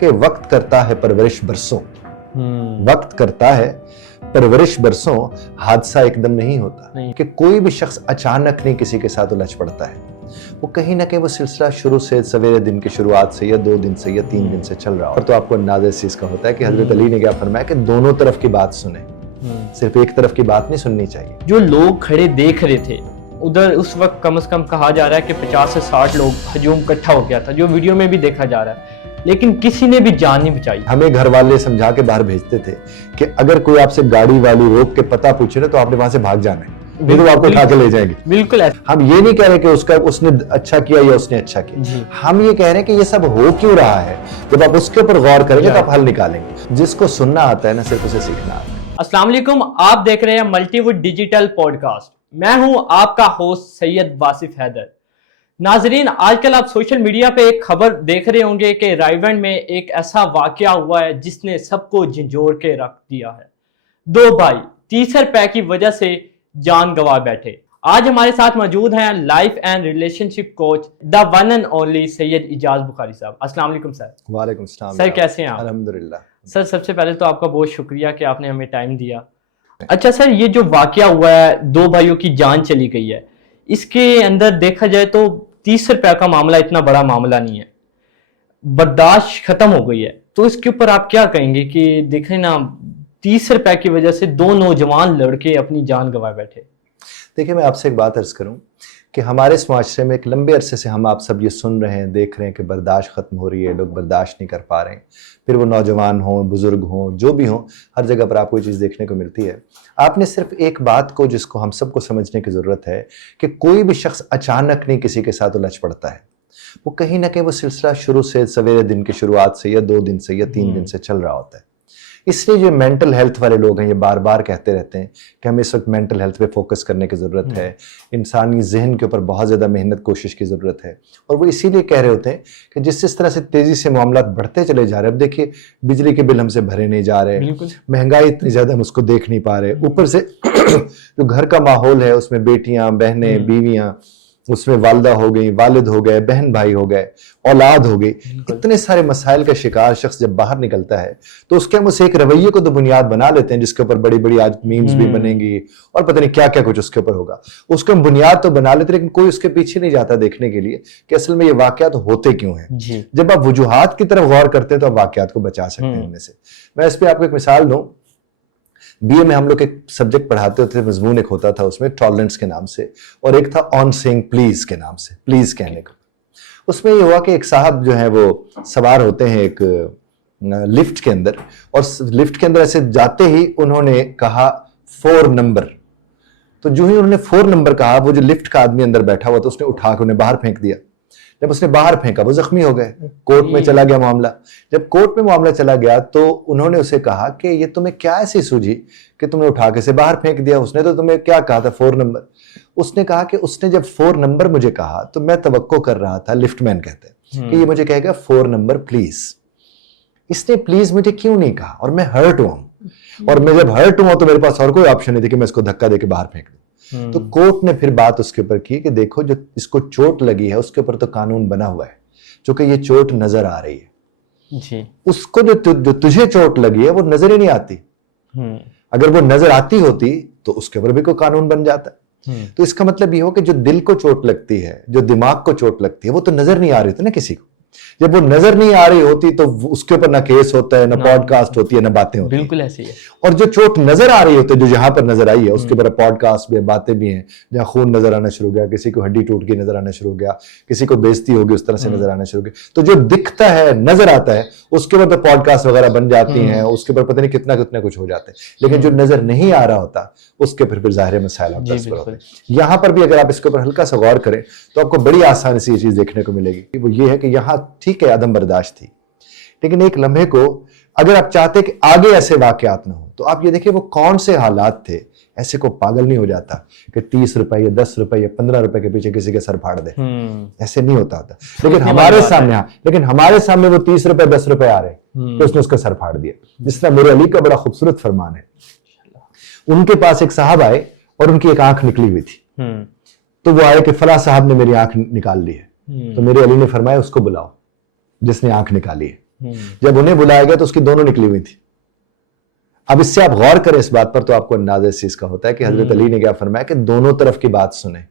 کہ وقت کرتا ہے پرورش برسوں، وقت کرتا ہے پرورش برسوں، حادثہ ایک دم نہیں ہوتا کہ کوئی بھی شخص اچانک نہیں کسی کے ساتھ الجھ پڑتا ہے. وہ کہیں نہ کہیں وہ سلسلہ شروع سے سویرے دن کی شروعات سے یا 2 دن سے یا 3 دن سے چل رہا ہو. تو آپ کو اندازہ اس چیز کا ہوتا ہے کہ حضرت علی نے کیا فرمایا کہ دونوں طرف کی بات سنیں، صرف ایک طرف کی بات نہیں سننی چاہیے. جو لوگ کھڑے دیکھ رہے تھے ادھر اس وقت کم از کم کہا جا رہا ہے کہ 50 سے 60 لوگ ہجوم اکٹھا ہو گیا تھا، جو ویڈیو میں بھی دیکھا جا رہا ہے، لیکن کسی نے بھی جان نہیں بچائی. ہمیں گھر والے سمجھا کے باہر بھیجتے تھے کہ اگر کوئی آپ سے گاڑی والی روک کے پتہ پوچھے نا تو آپ نے وہاں سے بھاگ جانا ہے، نہیں تو آپ کو اٹھا کے لے جائیں گے. بالکل ہم یہ نہیں کہہ رہے کہ اس نے اچھا کیا یا اس نے اچھا کیا، ہم یہ کہہ رہے ہیں کہ یہ سب ہو کیوں رہا ہے. جب آپ اس کے اوپر غور کریں گے تو آپ حل نکالیں گے. جس کو سننا آتا ہے نا صرف اسے سیکھنا آتا ہے. السلام علیکم، آپ دیکھ رہے ہیں Multiwood digital podcast. میں ہوں آپ کا ہوسٹ سید واصف حیدر. ناظرین، آج کل آپ سوشل میڈیا پہ ایک خبر دیکھ رہے ہوں گے کہ رائیونڈ میں ایک ایسا واقعہ ہوا ہے جس نے سب کو جھنجھوڑ کے رکھ دیا ہے. 2 بھائی 30 روپے کی وجہ سے جان گنوا بیٹھے. آج ہمارے ساتھ موجود ہیں life and relationship coach the one and only Syed Ijaz Bukhari صاحب. السلام علیکم سر. وعلیکم السلام سر، کیسے ہیں آپ؟ الحمدللہ. سر سب سے پہلے تو آپ کا بہت شکریہ کہ آپ نے ہمیں ٹائم دیا. اچھا سر، یہ جو واقعہ ہوا ہے 2 بھائیوں کی جان چلی گئی ہے، اس کے اندر دیکھا جائے تو 30 روپے کا معاملہ اتنا بڑا معاملہ نہیں ہے، برداشت ختم ہو گئی ہے. تو اس کے اوپر آپ کیا کہیں گے کہ دیکھیں نا 30 روپے کی وجہ سے 2 نوجوان لڑکے اپنی جان گنوا بیٹھے. دیکھیں، میں آپ سے ایک بات عرض کروں کہ ہمارے اس معاشرے میں ایک لمبے عرصے سے ہم آپ سب یہ سن رہے ہیں، دیکھ رہے ہیں کہ برداشت ختم ہو رہی ہے، لوگ برداشت نہیں کر پا رہے ہیں. پھر وہ نوجوان ہوں، بزرگ ہوں، جو بھی ہوں، ہر جگہ پر آپ کو یہ چیز دیکھنے کو ملتی ہے. آپ نے صرف ایک بات کو جس کو ہم سب کو سمجھنے کی ضرورت ہے کہ کوئی بھی شخص اچانک نہیں کسی کے ساتھ الجھ پڑتا ہے. وہ کہیں نہ کہیں وہ سلسلہ شروع سے سویرے دن کی شروعات سے یا 2 دن سے یا 3 دن سے چل رہا ہوتا ہے. اس لیے جو مینٹل ہیلتھ والے لوگ ہیں یہ بار بار کہتے رہتے ہیں کہ ہمیں اس وقت مینٹل ہیلتھ پہ فوکس کرنے کی ضرورت ہے، انسانی ذہن کے اوپر بہت زیادہ محنت کوشش کی ضرورت ہے. اور وہ اسی لیے کہہ رہے ہوتے ہیں کہ جس طرح سے تیزی سے معاملات بڑھتے چلے جا رہے ہیں. اب دیکھیے، بجلی کے بل ہم سے بھرے نہیں جا رہے، مہنگائی اتنی زیادہ ہم اس کو دیکھ نہیں پا رہے، اوپر سے جو گھر کا ماحول ہے اس میں بیٹیاں، بہنیں، بیویاں، اس میں والدہ ہو گئی، والد ہو گئے، بہن بھائی ہو گئے، اولاد ہو گئی، اتنے سارے مسائل کا شکار شخص جب باہر نکلتا ہے تو اس کے ہم اسے ایک رویے کو تو بنیاد بنا لیتے ہیں جس کے اوپر بڑی بڑی آج میمز بھی بنیں گی اور پتہ نہیں کیا کیا کچھ اس کے اوپر ہوگا. اس کو ہم بنیاد تو بنا لیتے ہیں، لیکن کوئی اس کے پیچھے نہیں جاتا دیکھنے کے لیے کہ اصل میں یہ واقعات ہوتے کیوں ہیں. جب آپ وجوہات کی طرف غور کرتے ہیں تو آپ واقعات کو بچا سکتے ہیں ان میں سے. میں اس پہ آپ کو ایک مثال دوں. بی اے میں ہم لوگ ایک سبجیکٹ پڑھاتے ہوتے تھے، مضمون ایک ہوتا تھا اس میں ٹالرنس کے نام سے، اور ایک تھا آن سیئنگ پلیز کے نام سے، پلیز کہنے کا. اس میں یہ ہوا کہ ایک صاحب جو ہیں وہ سوار ہوتے ہیں ایک لفٹ کے اندر، اور لفٹ کے اندر ایسے جاتے ہی انہوں نے کہا 4 نمبر. تو جو ہی انہوں نے 4 نمبر کہا، وہ جو لفٹ کا آدمی اندر بیٹھا ہوا تھا اس نے اٹھا کے انہیں باہر پھینک دیا. جب اس نے باہر پھینکا وہ زخمی ہو گئے، کورٹ میں چلا گیا معاملہ. جب کورٹ میں معاملہ چلا گیا تو انہوں نے اسے کہا کہ یہ تمہیں کیا ایسی سوجھی کہ تم نے اٹھا کے سے باہر پھینک دیا، اس نے تو تمہیں کیا کہا تھا 4 نمبر. اس نے کہا کہ اس نے جب 4 نمبر مجھے کہا تو میں توقع کر رہا تھا، لفٹ مین کہتے ہیں کہ یہ مجھے کہے گا 4 نمبر پلیز. اس نے پلیز مجھے کیوں نہیں کہا، اور میں ہرٹ ہوا ہوں، اور میں جب ہرٹ ہوا تو میرے پاس اور کوئی آپشن نہیں تھی کہ میں اس کو دھکا دے کے باہر پھینک دوں. تو کورٹ نے پھر بات اس کے اوپر کی کہ دیکھو جو اس کو چوٹ لگی ہے اس کے اوپر تو قانون بنا ہوا ہے، چونکہ یہ چوٹ نظر آ رہی ہے. اس کو جو تجھے چوٹ لگی ہے وہ نظر ہی نہیں آتی. اگر وہ نظر آتی ہوتی تو اس کے اوپر بھی کوئی قانون بن جاتا. تو اس کا مطلب یہ ہو کہ جو دل کو چوٹ لگتی ہے، جو دماغ کو چوٹ لگتی ہے، وہ تو نظر نہیں آ رہی ہوتی نا کسی کو. جب وہ نظر نہیں آ رہی ہوتی تو اس کے اوپر نہ کیس ہوتا ہے، نہ پوڈ کاسٹ ہوتی ہے، نہ باتیں ہوتی ہیں. بالکل ایسی ہے. اور جو چوٹ نظر آ رہی ہوتی ہے، جو یہاں پر نظر آئی ہے، اس کے اوپر پوڈ کاسٹ بھی، باتیں بھی ہیں جہاں خون نظر آنا شروع ہو گیا، کسی کو ہڈی ٹوٹ کے نظر آنا شروع ہو گیا، کسی کو بےزتی ہوگی اس طرح سے نظر آنا شروع ہو گیا. تو جو دکھتا ہے، نظر آتا ہے، اس کے اوپر پوڈ کاسٹ وغیرہ بن جاتی ہیں، اس کے اوپر پتہ نہیں کتنا کتنا کچھ ہو جاتا ہے. لیکن جو نظر نہیں آ رہا ہوتا اس کے پھر ظاہر مسائل آپ دست پر ہوتے ہیں. یہاں پر بھی اگر آپ اس کے اوپر ہلکا سا غور کریں تو آپ کو بڑی آسانی سے یہ چیز دیکھنے کو ملے گی. وہ یہ ہے کہ یہاں ٹھیک ہے عدم برداشت تھی، لیکن ایک لمحے کو اگر آپ چاہتے کہ آگے ایسے واقعات نہ ہوں تو آپ یہ دیکھیں وہ کون سے حالات تھے. ایسے کو پاگل نہیں ہو جاتا کہ 30 روپے یا 10 روپے یا 15 روپے کے پیچھے کسی کا سر پھاڑ دے. ایسے نہیں ہوتا تھا. لیکن ہمارے سامنے وہ 30 روپے 10 روپے آ رہے تو اس نے اس کا سر پھاڑ دیا. جس طرح میرے علی کا بڑا خوبصورت فرمان ہے. ان کے پاس ایک صاحب آئے اور ان کی ایک آنکھ نکلی ہوئی تھی. تو وہ آئے کہ فلاں صاحب نے میری آنکھ نکال لی ہے. تو میرے علی نے فرمایا اس کو بلاؤ جس نے آنکھ نکالی ہے. جب انہیں بلایا گیا تو اس کی دونوں نکلی ہوئی تھی. اب اس سے آپ غور کریں اس بات پر تو آپ کو اندازہ اس چیز کا ہوتا ہے کہ حضرت علی نے کیا فرمایا کہ دونوں طرف کی بات سنیں,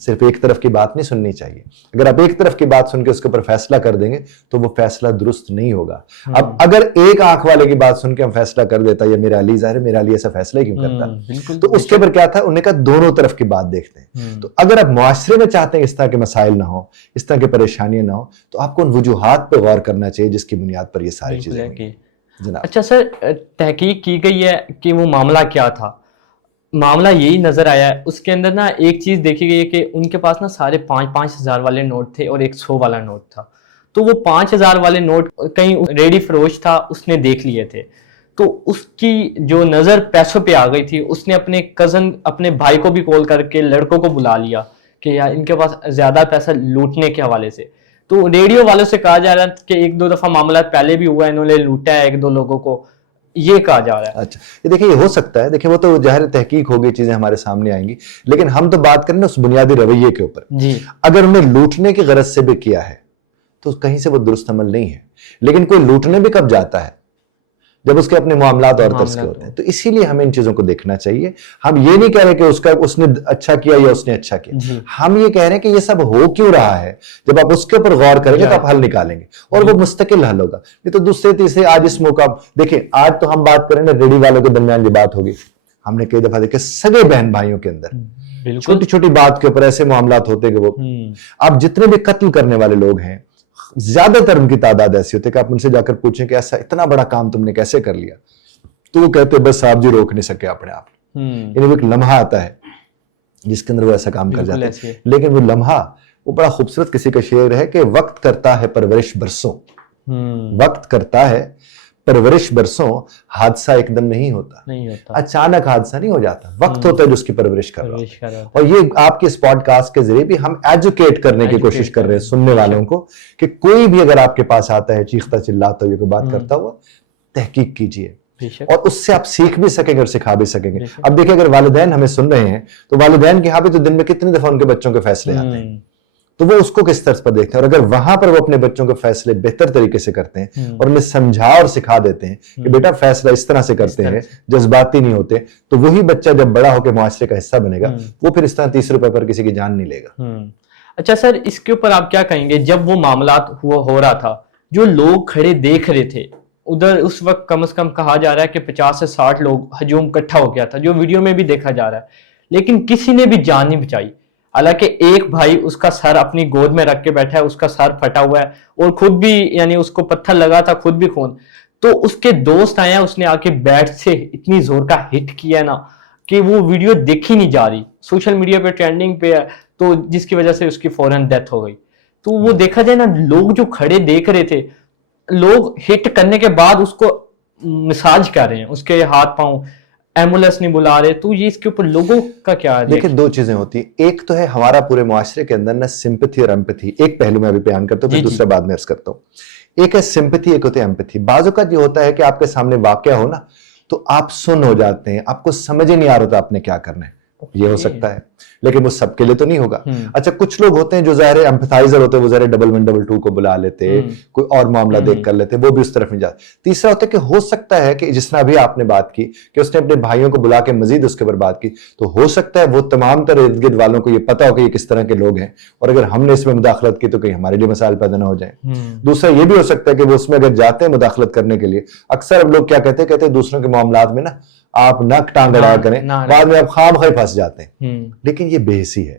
صرف ایک طرف کی بات نہیں سننی چاہیے. اگر آپ ایک طرف کی بات سن کے اس کے اوپر فیصلہ کر دیں گے تو وہ فیصلہ درست نہیں ہوگا. اب اگر ایک آنکھ والے کی بات سن کے ہم فیصلہ کر دیتا یا میرا علی ظاہر ہے میرا علی ایسا فیصلہ کیوں کرتا, تو اس کے اوپر کیا تھا, انہوں نے کہا دونوں طرف کی بات دیکھتے ہیں. تو اگر آپ معاشرے میں چاہتے ہیں اس طرح کے مسائل نہ ہو, اس طرح کی پریشانیاں نہ ہو, تو آپ کو ان وجوہات پہ غور کرنا چاہیے جس کی بنیاد پر یہ ساری چیزیں ہوئی. اچھا سر, تحقیق کی گئی ہے کہ وہ معاملہ کیا تھا. معاملہ یہی نظر آیا ہے, اس کے اندر نا ایک چیز دیکھی گئی ہے کہ ان کے پاس نا سارے 5,000 والے نوٹ تھے اور ایک 100 والا نوٹ تھا. تو وہ 5,000 والے نوٹ کہیں ریڈی فروش تھا, اس نے دیکھ لیے تھے. تو اس کی جو نظر پیسوں پہ آ گئی تھی, اس نے اپنے کزن اپنے بھائی کو بھی کال کر کے لڑکوں کو بلا لیا کہ یار ان کے پاس زیادہ پیسہ لوٹنے کے حوالے سے. تو ریڈیو والوں سے کہا جا رہا ہے کہ 1-2 دفعہ معاملات پہلے بھی ہوا ہے, انہوں نے لوٹا ہے 1-2 لوگوں کو, یہ کہا جا رہا ہے. اچھا یہ دیکھیں یہ ہو سکتا ہے, دیکھیں وہ تو ظاہر تحقیق ہوگی, چیزیں ہمارے سامنے آئیں گی, لیکن ہم تو بات کریں نا اس بنیادی رویے کے اوپر. جی اگر انہیں لوٹنے کی غرض سے بھی کیا ہے تو کہیں سے وہ درست عمل نہیں ہے. لیکن کوئی لوٹنے بھی کب جاتا ہے, جب اس کے اپنے معاملات اور طرز کے ہوتے ہیں. تو اسی لیے ہمیں ان چیزوں کو دیکھنا چاہیے. ہم یہ نہیں کہہ رہے کہ اس نے اچھا کیا یا اس نے اچھا کیا, ہم یہ کہہ رہے ہیں کہ یہ سب ہو کیوں رہا ہے. جب آپ اس کے اوپر غور کریں گے تو آپ حل نکالیں گے, اور وہ مستقل حل ہوگا. نہیں تو دوسرے تیسرے آج اس موقع دیکھیں, آج تو ہم بات کریں نا ریڈی والوں کے درمیان یہ بات ہوگی. ہم نے کئی دفعہ دیکھے سگے بہن بھائیوں کے اندر چھوٹی چھوٹی بات کے اوپر ایسے معاملات ہوتے کہ وہ, آپ جتنے بھی قتل کرنے والے لوگ ہیں زیادہ تر ان کی تعداد ایسی ہوتی ہے کہ آپ ان سے جا کر پوچھیں کہ ایسا اتنا بڑا کام تم نے کیسے کر لیا, تو وہ کہتے ہیں بس صاحب جی روک نہیں سکے اپنے آپ. یعنی وہ ایک لمحہ آتا ہے جس کے اندر وہ ایسا کام کر جاتے ہیں, لیکن وہ لمحہ وہ بڑا خوبصورت کسی کا شعر ہے کہ وقت کرتا ہے پرورش برسوں, وقت کرتا ہے پرورش برسوں, حادثہ ایک دم نہیں ہوتا, اچانک حادثہ نہیں ہو جاتا, وقت ہوتا ہے جو اس کی پرورش کر رہا ہے. اور یہ آپ کے اس پوڈ کاسٹ کے ذریعے بھی ہم ایجوکیٹ کرنے کی کوشش کر رہے ہیں سننے والوں کو کہ کوئی بھی اگر آپ کے پاس آتا ہے چیختا چلاتا ہوا, کوئی بات کرتا ہوا, تحقیق کیجئے, اور اس سے آپ سیکھ بھی سکیں گے اور سکھا بھی سکیں گے. اب دیکھیں اگر والدین ہمیں سن رہے ہیں تو والدین کے یہاں پہ تو دن میں کتنی دفعہ ان کے بچوں کے فیصلے آتے ہیں, تو وہ اس کو کس طرز پر دیکھتے ہیں, اور اگر وہاں پر وہ اپنے بچوں کے فیصلے بہتر طریقے سے کرتے ہیں اور انہیں سمجھا اور سکھا دیتے ہیں کہ بیٹا فیصلہ اس طرح سے کرتے ہیں, جذباتی نہیں ہوتے, تو وہی بچہ جب بڑا ہو کے معاشرے کا حصہ بنے گا وہ پھر اس طرح 30 روپے پر کسی کی جان نہیں لے گا. اچھا سر, اس کے اوپر آپ کیا کہیں گے, جب وہ معاملات ہو رہا تھا, جو لوگ کھڑے دیکھ رہے تھے ادھر, اس وقت کم از کم کہا جا رہا ہے کہ 50 سے 60 لوگ ہجوم اکٹھا ہو گیا تھا, جو ویڈیو میں بھی دیکھا جا رہا ہے, لیکن کسی نے بھی جان نہیں بچائی. حالانکہ ایک بھائی اس کا سر اپنی گود میں رکھ کے بیٹھا ہے, اس کا سر پھٹا ہوا ہے اور خود بھی, یعنی اس کو پتھر لگا تھا, خود بھی خون. تو اس کے دوست آئے ہیں, اس نے آ کے بیٹ سے اتنی زور کا ہٹ کیا ہے نا کہ وہ ویڈیو دیکھی نہیں جا رہی, سوشل میڈیا پہ ٹرینڈنگ پہ ہے, تو جس کی وجہ سے اس کی فوراً ڈیتھ ہو گئی. تو وہ دیکھا جائے نا, لوگ جو کھڑے دیکھ رہے تھے, لوگ ہٹ کرنے کے بعد اس کو مساج کر رہے ہیں, اس کے ہاتھ پاؤں, ایمبولینس نہیں بلا رہے. تو یہ اس کے اوپر لوگوں کا کیا ہے؟ دیکھیں دو چیزیں ہوتی ہیں, ایک تو ہے ہمارا پورے معاشرے کے اندر نا سمپتھی اور ایمپتھی, ایک پہلو میں ابھی بیان کرتا ہوں پھر دوسرا بعد میں عرض کرتا ہوں. ایک ہے سمپتھی, ایک ہوتی ہے ایمپتھی. بعض اوقات یہ ہوتا ہے کہ آپ کے سامنے واقعہ ہو نا تو آپ سن ہو جاتے ہیں, آپ کو سمجھ ہی نہیں آ رہا تھا آپ نے کیا کرنا ہے, یہ ہو سکتا ہے, لیکن وہ سب کے لیے تو نہیں ہوگا. اچھا کچھ لوگ ہوتے ہیں جو ظاہر ایمپتھائزر ہوتے ہیں, وہ ظاہر 1122 کو بلا لیتے, کوئی اور معاملہ دیکھ کر لیتے, وہ بھی اس طرف نہیں جاتے. تیسرا ہوتا ہے کہ ہو سکتا ہے کہ جس طرح بھی آپ نے بات کی کہ اس نے اپنے بھائیوں کو بلا کے مزید اس کے اوپر بات کی, تو ہو سکتا ہے وہ تمام تر ارد گرد والوں کو یہ پتا ہو کہ یہ کس طرح کے لوگ ہیں, اور اگر ہم نے اس میں مداخلت کی تو کہیں ہمارے لیے مسائل پیدا نہ ہو جائیں. دوسرا یہ بھی ہو سکتا ہے کہ وہ اس میں اگر جاتے ہیں مداخلت کرنے کے لیے, اکثر اب لوگ کیا کہتے ہیں دوسروں کے معاملات میں نا آپ نک ٹانگ اڑایا کریں, بعد میں آپ خام خواہ پھنس جاتے ہیں. لیکن یہ بے حسی ہے,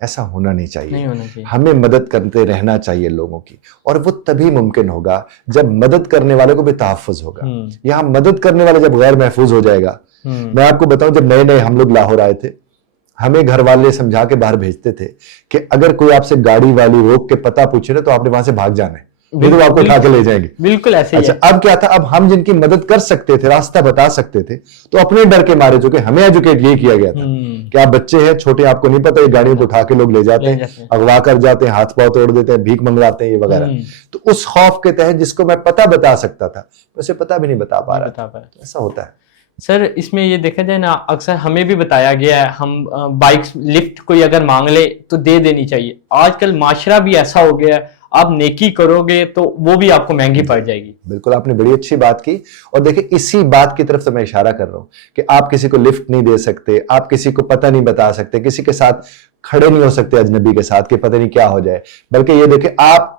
ایسا ہونا نہیں چاہیے. ہمیں مدد کرتے رہنا چاہیے لوگوں کی, اور وہ تبھی ممکن ہوگا جب مدد کرنے والے کو بھی تحفظ ہوگا. یہاں مدد کرنے والے جب غیر محفوظ ہو جائے گا, میں آپ کو بتاؤں جب نئے نئے ہم لوگ لاہور آئے تھے, ہمیں گھر والے سمجھا کے باہر بھیجتے تھے کہ اگر کوئی آپ سے گاڑی والی روک کے پتہ پوچھے نا تو آپ نے وہاں سے بھاگ جانا ہے, نہیں تو آپ کو اٹھا کے لے جائیں گے. بالکل ایسے ہی. اچھا اب کیا تھا, اب ہم جن کی مدد کر سکتے تھے, راستہ بتا سکتے تھے, تو اپنے ڈر کے مارے, چونکہ ہمیں ایجوکیٹ یہ کیا گیا تھا کہ آپ بچے ہیں چھوٹے, آپ کو نہیں پتا, یہ گاڑیوں کو اٹھا کے لوگ لے جاتے ہیں, اغوا کر جاتے ہیں, ہاتھ پاؤں توڑ دیتے ہیں, بھیک منگواتے ہیں, یہ وغیرہ. تو اس خوف کے تحت جس کو میں پتہ بتا سکتا تھا اسے پتہ بھی نہیں بتا پا رہا تھا. ایسا ہوتا ہے. سر اس میں یہ دیکھا جائے نا, اکثر ہمیں بھی بتایا گیا ہے, ہم بائک لفٹ کوئی اگر مانگ لے تو دے دینی چاہیے. آج کل معاشرہ بھی ایسا ہو گیا ہے, آپ نیکی کرو گے تو وہ بھی آپ کو مہنگی پڑ جائے گی. بالکل آپ نے بڑی اچھی بات کی. اور دیکھیں اسی بات کی طرف تو میں اشارہ کر رہا ہوں کہ آپ کسی کو لفٹ نہیں دے سکتے, آپ کسی کو پتہ نہیں بتا سکتے, کسی کے ساتھ کھڑے نہیں ہو سکتے اجنبی کے ساتھ کہ پتہ نہیں کیا ہو جائے. بلکہ یہ دیکھیں آپ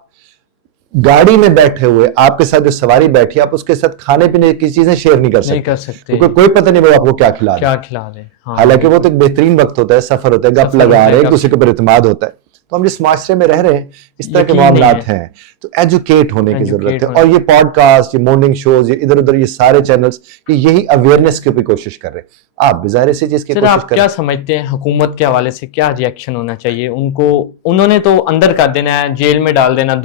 گاڑی میں بیٹھے ہوئے, آپ کے ساتھ جو سواری بیٹھی, آپ اس کے ساتھ کھانے پینے کی چیزیں شیئر نہیں کر سکتے کیونکہ کوئی پتہ نہیں وہ آپ کو کیا کھلا رہے. حالانکہ وہ تو ایک بہترین وقت ہوتا ہے, سفر ہوتا ہے, گپ لگا رہے ہیں, کسی کے اوپر اعتماد ہوتا ہے. تو ہم جس معاشرے میں رہ رہے ہیں اس طرح کے معاملات ہیں, تو ایجوکیٹ ہونے کی ضرورت ہے. اور یہ پوڈ کاسٹ, یہ مارننگ شوز, یہ ادھر ادھر یہ سارے چینلز یہی اویئرنیس کی بھی کوشش کر رہے ہیں. آپ بھی ظاہر اسی چیز کی کوشش آپ کریں. کیا سمجھتے ہیں حکومت کے حوالے سے کیا ری ایکشن ہونا چاہیے؟ انہوں نے تو اندر کر دینا ہے, جیل میں ڈال دینا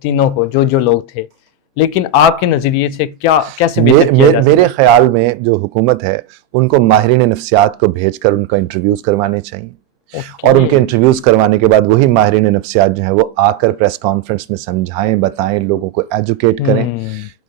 تینوں کو جو لوگ تھے, لیکن آپ کے نظریے سے کیسے بہتر کیا جا سکتا ہے؟ میرے خیال میں جو حکومت ہے ان کو ماہرین نفسیات کو بھیج کر ان کا انٹرویوز کروانے چاہیے. اور ان کے انٹرویوز کروانے کے بعد وہی ماہرین نفسیات جو ہیں وہ آ کر پریس کانفرنس میں سمجھائیں, بتائیں, لوگوں کو ایجوکیٹ کریں.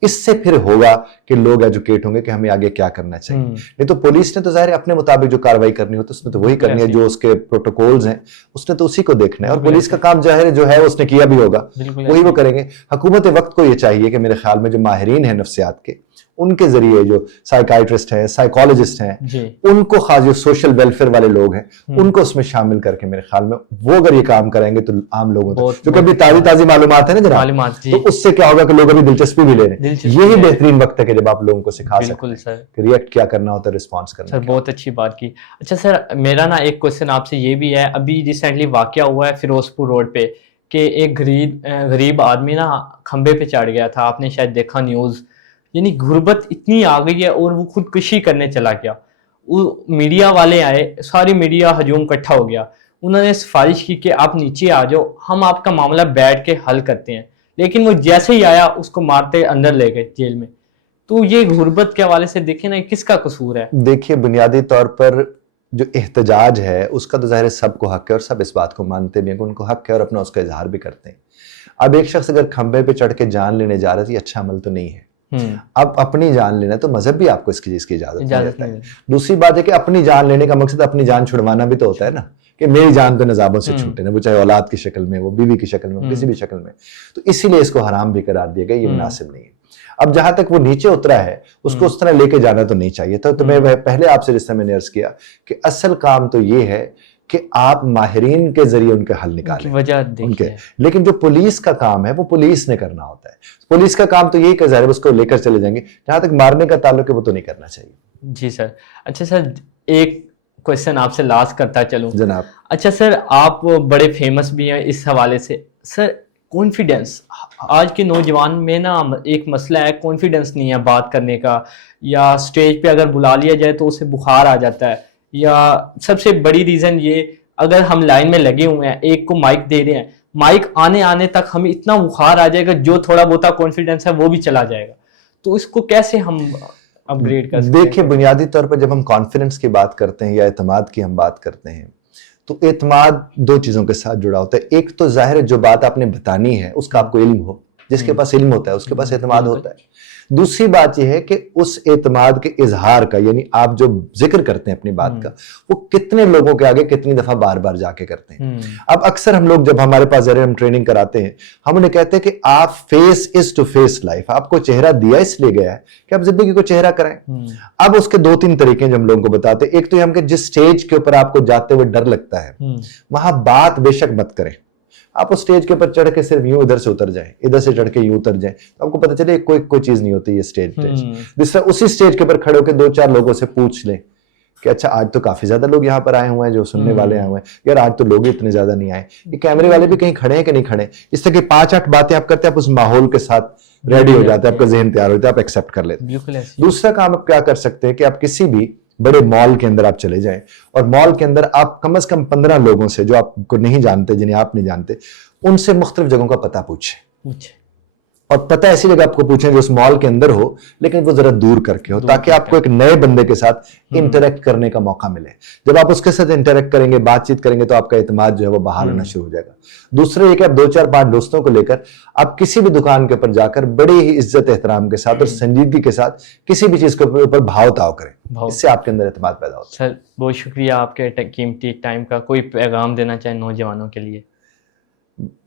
اس سے پھر ہوگا کہ لوگ ایجوکیٹ ہوں گے کہ ہمیں آگے کیا کرنا چاہیے. نہیں تو پولیس نے تو ظاہر اپنے مطابق جو کاروائی کرنی ہوتی ہے اس نے تو وہی کرنی ہے, جو اس کے پروٹوکولز ہیں اس نے تو اسی کو دیکھنا ہے. اور پولیس کا کام ظاہر جو ہے اس نے کیا بھی ہوگا, وہی وہ کریں گے. حکومت وقت کو یہ چاہیے کہ میرے خیال میں جو ماہرین ہیں نفسیات کے, ان کے ذریعے جو سائیکائٹرسٹ ہیں, سائیکالوجسٹ ہیں, ان کو خاص جو سوشل ویلفیئر والے لوگ ہیں ان کو اس میں شامل کر کے میرے خیال میں وہ اگر یہ کام کریں گے تو عام لوگوں تک, جو کبھی تازی معلومات ہیں نا جناب, تو اس سے کیا ہوگا کہ لوگ ابھی دلچسپی بھی لے رہے ہیں. یہی بہترین وقت ہے کہ جب آپ لوگوں کو سکھا سکتے ہیں کہ ریئیکٹ کیا کرنا ہوتا ہے, رسپانس کرنا. سر بہت اچھی بات کی. اچھا سر, میرا نا ایک کوشچن آپ سے یہ بھی ہے, ابھی ریسنٹلی واقعہ ہوا ہے فیروز پور روڈ پہ کہ ایک غریب آدمی نا کھمبے پہ چڑھ گیا تھا, آپ نے شاید دیکھا نیوز. یعنی غربت اتنی آ گئی ہے اور وہ خودکشی کرنے چلا گیا. میڈیا والے آئے, ساری میڈیا ہجوم اکٹھا ہو گیا, انہوں نے سفارش کی کہ آپ نیچے آ جاؤ, ہم آپ کا معاملہ بیٹھ کے حل کرتے ہیں. لیکن وہ جیسے ہی آیا اس کو مارتے اندر لے گئے جیل میں. تو یہ غربت کے حوالے سے دیکھیں نا, کس کا قصور ہے؟ دیکھیے بنیادی طور پر جو احتجاج ہے اس کا تو ظاہر سب کو حق ہے, اور سب اس بات کو مانتے بھی ہیں کہ ان کو حق ہے اور اپنا اس کا اظہار بھی کرتے ہیں. اب ایک شخص اگر کھمبے پہ چڑھ کے جان لینے جا رہا ہے, یہ اچھا عمل تو نہیں ہے. اب اپنی جان لینا تو مذہب بھی آپ کو اس کی چیز کی اجازت نہیں دیتا ہے. دوسری بات ہے کہ اپنی جان لینے کا مقصد اپنی جان چھڑوانا بھی تو ہوتا ہے نا, کہ میری جان تو نظاموں سے چھوٹے نا, وہ چاہے اولاد کی شکل میں, وہ بیوی کی شکل میں, کسی بھی شکل میں. تو اسی لیے اس کو حرام بھی قرار دیا گیا, یہ مناسب نہیں ہے. اب جہاں تک وہ نیچے اترا ہے اس کو اس طرح لے کے جانا تو نہیں چاہیے تھا. تو میں پہلے آپ سے جس طرح میں نے عرض کیا کہ اصل کام تو یہ ہے کہ آپ ماہرین کے ذریعے ان کے حل نکالیں ان کے. لیکن جو پولیس کا کام ہے وہ پولیس نے کرنا ہوتا ہے. پولیس کا کام تو یہی کہ ظاہر اس کو لے کر چلے جائیں گے. جہاں تک مارنے کا تعلق ہے وہ تو نہیں کرنا چاہیے. جی سر. اچھا سر, ایک کوشچن آپ سے لاسٹ کرتا چلوں جناب. اچھا سر, آپ بڑے فیمس بھی ہیں اس حوالے سے. سر کانفیڈنس, آج کے نوجوان میں نا ایک مسئلہ ہے, کانفیڈنس نہیں ہے بات کرنے کا, یا اسٹیج پہ اگر بلا لیا جائے تو اسے بخار آ جاتا ہے, یا سب سے بڑی ریزن یہ, اگر ہم لائن میں لگے ہوئے ہیں, ایک کو مائک دے رہے ہیں, مائک آنے تک ہمیں اتنا بخار آ جائے گا جو تھوڑا بہت کانفیڈنس ہے وہ بھی چلا جائے گا. تو اس کو کیسے ہم اپ گریڈ کر سکتے ہیں؟ دیکھیں بنیادی طور پر جب ہم کانفیڈنس کی بات کرتے ہیں یا اعتماد کی ہم بات کرتے ہیں تو اعتماد دو چیزوں کے ساتھ جڑا ہوتا ہے. ایک تو ظاہر ہے جو بات آپ نے بتانی ہے اس کا آپ کو علم ہو, جس کے پاس علم ہوتا ہے اس کے پاس اعتماد ہوتا ہے. دوسری بات یہ ہے کہ اس اعتماد کے اظہار کا, یعنی آپ جو ذکر کرتے ہیں اپنی بات کا, وہ کتنے لوگوں کے آگے کتنی دفعہ بار بار جا کے کرتے ہیں. اب اکثر ہم لوگ جب ہمارے پاس ہم ٹریننگ کراتے ہیں, ہم انہیں کہتے ہیں کہ آپ face is to face life, آپ کو چہرہ دیا اس لیے گیا ہے کہ آپ زندگی کو چہرہ کریں. اب اس کے 2-3 طریقے جو ہم لوگوں کو بتاتے ہیں, ایک تو یہ ہم کہ جس سٹیج کے اوپر آپ کو جاتے ہوئے ڈر لگتا ہے وہاں بات بے شک مت کریں. آپ اس سٹیج کے اوپر چڑھ کے صرف یوں ادھر سے اتر جائیں, ادھر سے چڑھ کے یوں اتر جائیں, تو آپ کو پتہ چلے کوئی چیز نہیں ہوتی یہ سٹیج. جس طرح اسی سٹیج کے اوپر کھڑے ہو کے 2-4 لوگوں سے پوچھ لیں کہ اچھا آج تو کافی زیادہ لوگ یہاں پر آئے ہوئے ہیں, جو سننے والے آئے ہوئے ہیں, یار آج تو لوگ ہی اتنے زیادہ نہیں آئے, یہ کیمرے والے بھی کہیں کھڑے ہیں کہ نہیں کھڑے. اس طرح کی 5-8 باتیں آپ کرتے ہیں, آپ اس ماحول کے ساتھ ریڈی ہو جاتے ہیں, آپ کا ذہن تیار ہوتا ہے, آپ ایکسیپٹ کر لیتے ہیں. دوسرا کام آپ کیا کر سکتے ہیں کہ آپ کسی بھی بڑے مال کے اندر آپ چلے جائیں, اور مال کے اندر آپ کم از کم 15 لوگوں سے جو آپ کو نہیں جانتے, جنہیں آپ نہیں جانتے, ان سے مختلف جگہوں کا پتہ پوچھیں. اور پتہ ایسی جگہ آپ کو پوچھیں جو اس مال کے اندر ہو لیکن وہ ذرا دور کر کے ہو, تاکہ آپ کو ایک نئے بندے کے ساتھ انٹریکٹ کرنے کا موقع ملے. جب آپ اس کے ساتھ انٹریکٹ کریں گے, بات چیت کریں گے, تو آپ کا اعتماد جو ہے وہ بحال ہونا شروع ہو جائے گا. دوسرا یہ کہ آپ 2-4-5 دوستوں کو لے کر آپ کسی بھی دکان کے اوپر جا کر بڑی ہی عزت احترام کے ساتھ اور سنجیدگی کے ساتھ کسی بھی چیز کے اوپر بھاؤ تاؤ کریں, اس سے آپ کے اندر اعتماد پیدا ہوتا ہے. سر بہت شکریہ آپ کے قیمتی ٹائم کا. کوئی پیغام دینا چاہیں نوجوانوں کے لیے؟